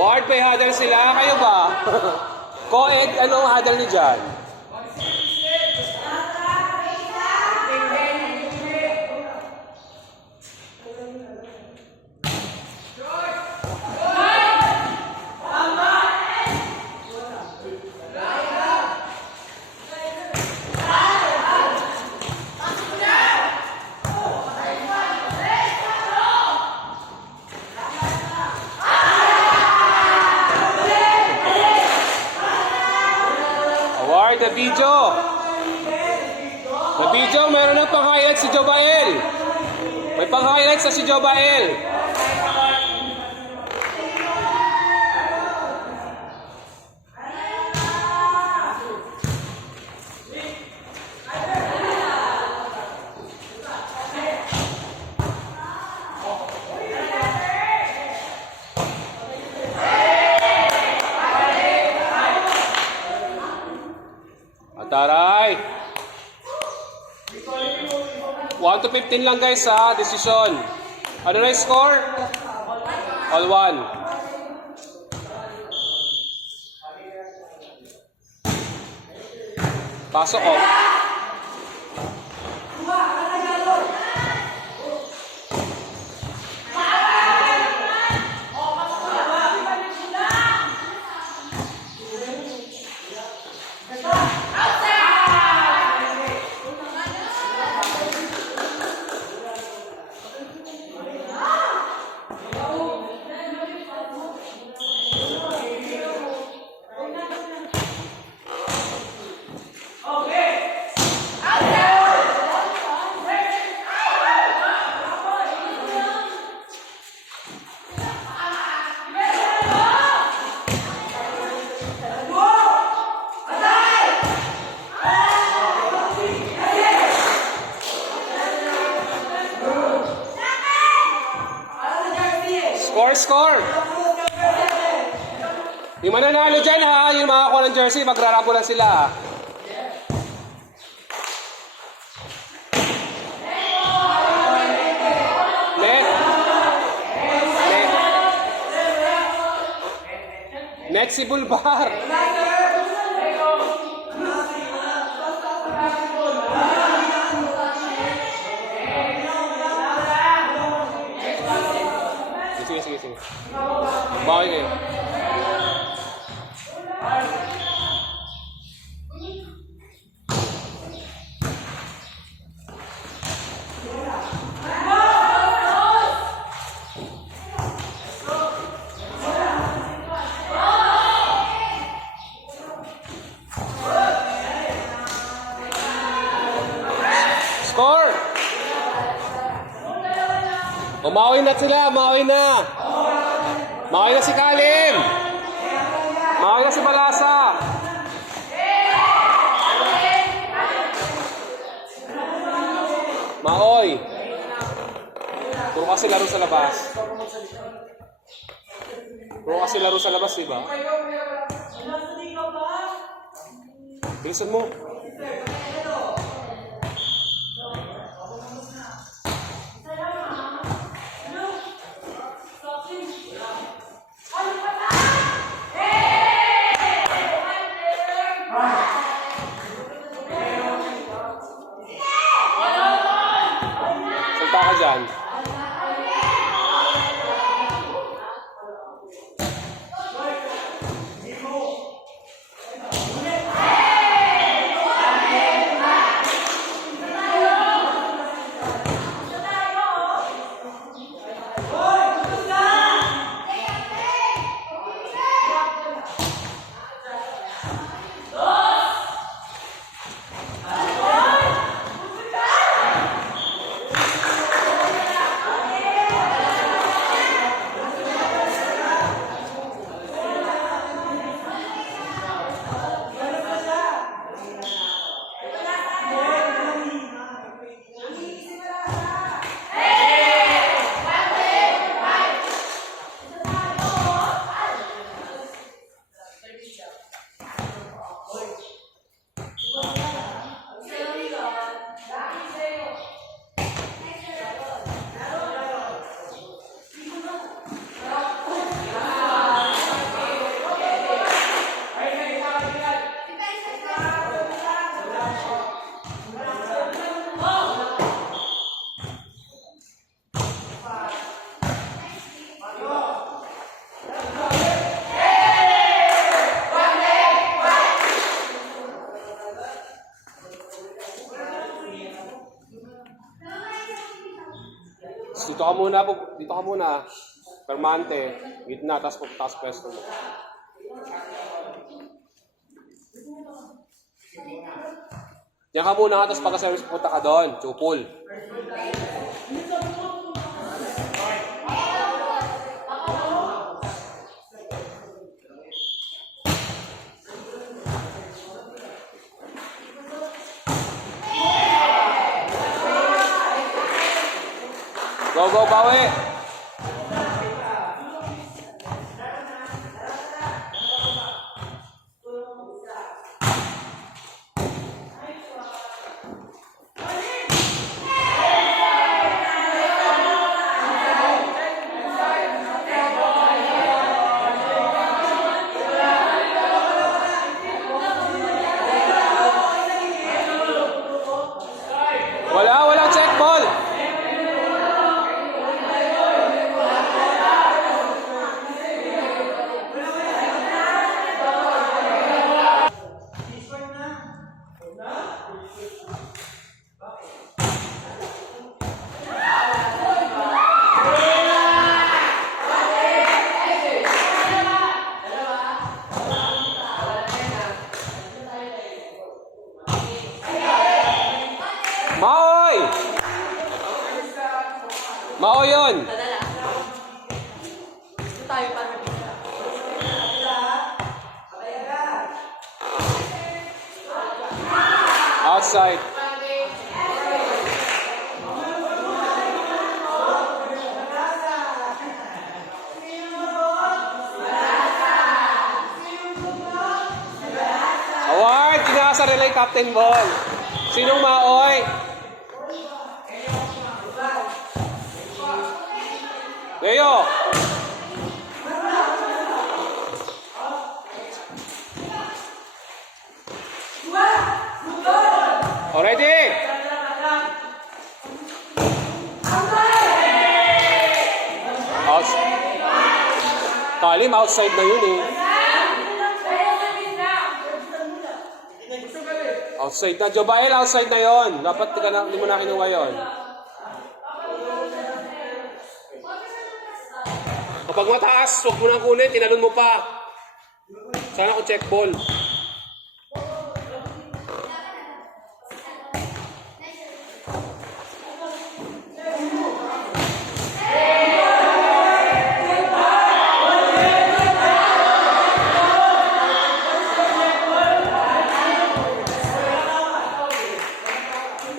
Ward, may huddle sila. Kayo ba? Co-ed, anong huddle niyo dyan? The video. The video, meron ng pang-highlights si Jobael. May pang-highlights na si Jobael. Taray! 1 to 15 lang guys ha, decision. Ano na yung score? All 1. Pasok off. Score! Yung mananalo dyan ha, yung makakuha ng jersey, magrarabo lang sila. Next si Bulbar. Sige. Bawi kayo. Score! Umawin na sila, umawin na. Umawin na si Kalim. Umawin na si Balasa. Maoy. Puro kasi laro sa labas. Puro kasi laro sa labas, diba? Bilisan mo. Salta ka dyan. muna po. Dito ka muna. Permante. Gitna, tapos pwesto mo. Diyan ka muna, tapos pagka-service punta ka doon. Chupul. Go, go, bawi! Walang check ball! Maoy! Maoy yun! Outside. Award! Kinasa relay captain ball. Sinong Maoy? Leo! Already! Kalim, outside na yun eh. Outside na. Jobael, outside na yun. Dapat hindi mo na kinuha yun. Kapag mataas, huwag mo nang kunin, tinalon mo pa. Sana ko check ball.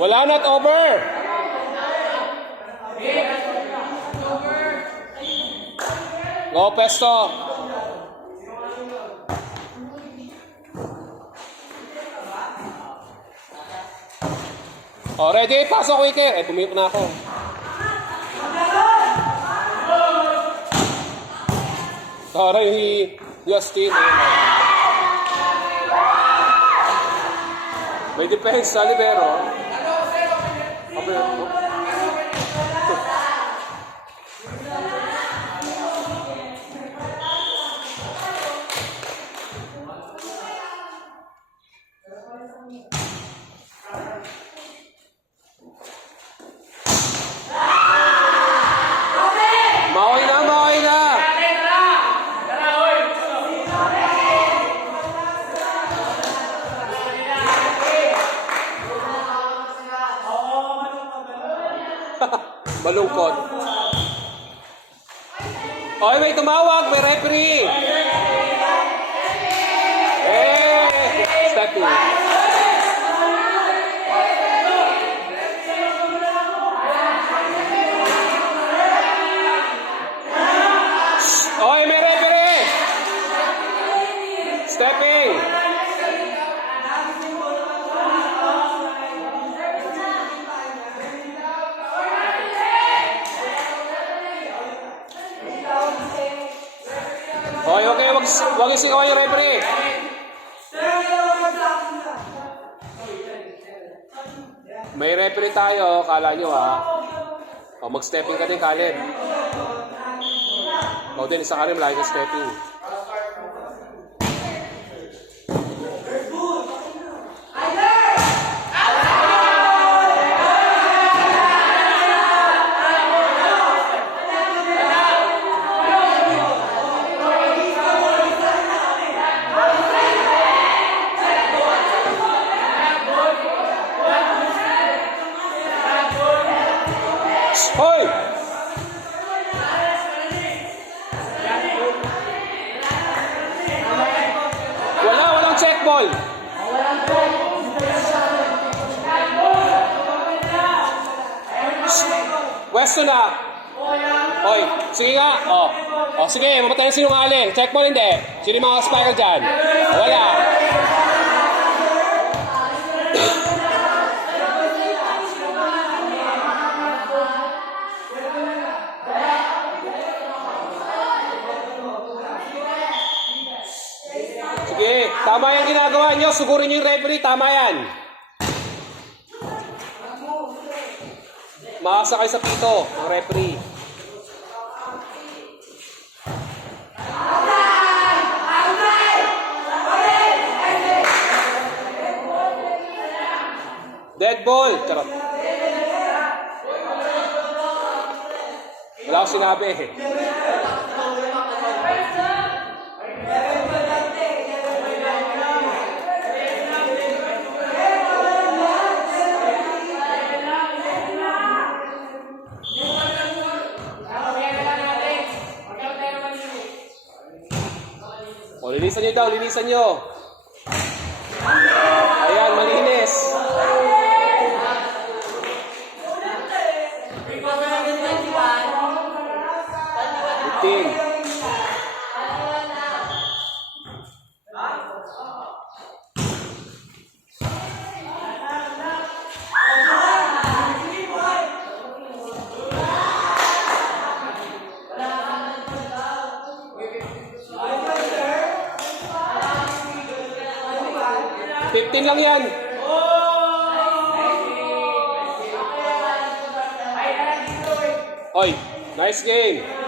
Wala, not over. Go, Pesto. Oh, ready? Pasok, Wiki. Pumipok na ako. Tara yung Justin. May defense sa libero. Maoy na, maoy na. Malungkot. Oy, may tumawag, may referee. Step 2. Oy, may referee. Stepping. Okay, wag isigaw yung referee. May referee tayo, kala nyo ha. O, mag-stepping ka din, Kaleb. O din, isa ka rin, lagi ka stepping. ball. Pwesto na. Oy, sige nga. O sige, mamatay na sinungaling. Check mo hindi. Sino yung mga spiker dyan? Wala. Sige, tama yung ginagawa nyo. Sugurin nyo yung referee. Tama yan. Makasa kayo sa pito, ang referee. Dead ball. Charot. Wala akong sinabi eh. O, linisan nyo daw, linisan nyo. Ayan, malinis. Biting. $15 lang yan. Oy, nice game.